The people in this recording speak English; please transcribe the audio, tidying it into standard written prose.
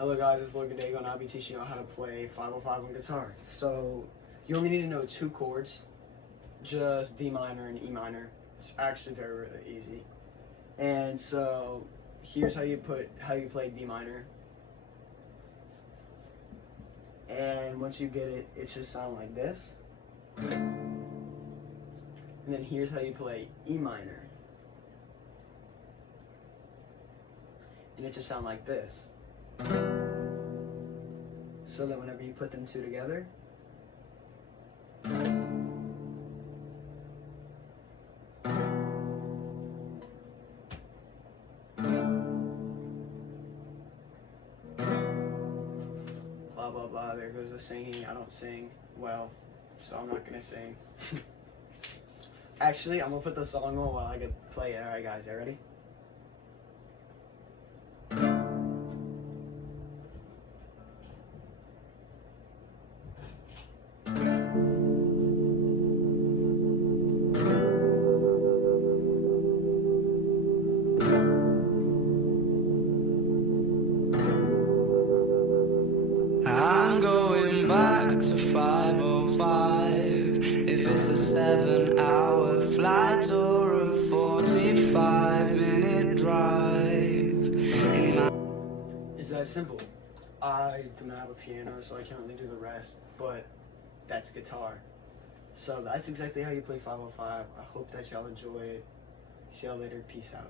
Hello guys, it's Logan Dago and I'll be teaching you how to play 505 on guitar. So you only need to know two chords, just D minor and E minor. It's actually very easy. And so here's how you play D minor. And once you get it, it should sound like this. And then here's how you play E minor. And it should sound like this. So that whenever you put them two together, blah blah blah, there goes the singing. I don't sing well, so I'm not gonna sing. Actually, I'm gonna put the song on while I can play it. Alright guys, you ready? I'm going back to 505. If it's a 7-hour flight or a 45-minute drive. It's that simple. I do not have a piano, so I can't really do the rest, but that's guitar. So that's exactly how you play 505. I hope that y'all enjoy it. See y'all later. Peace out.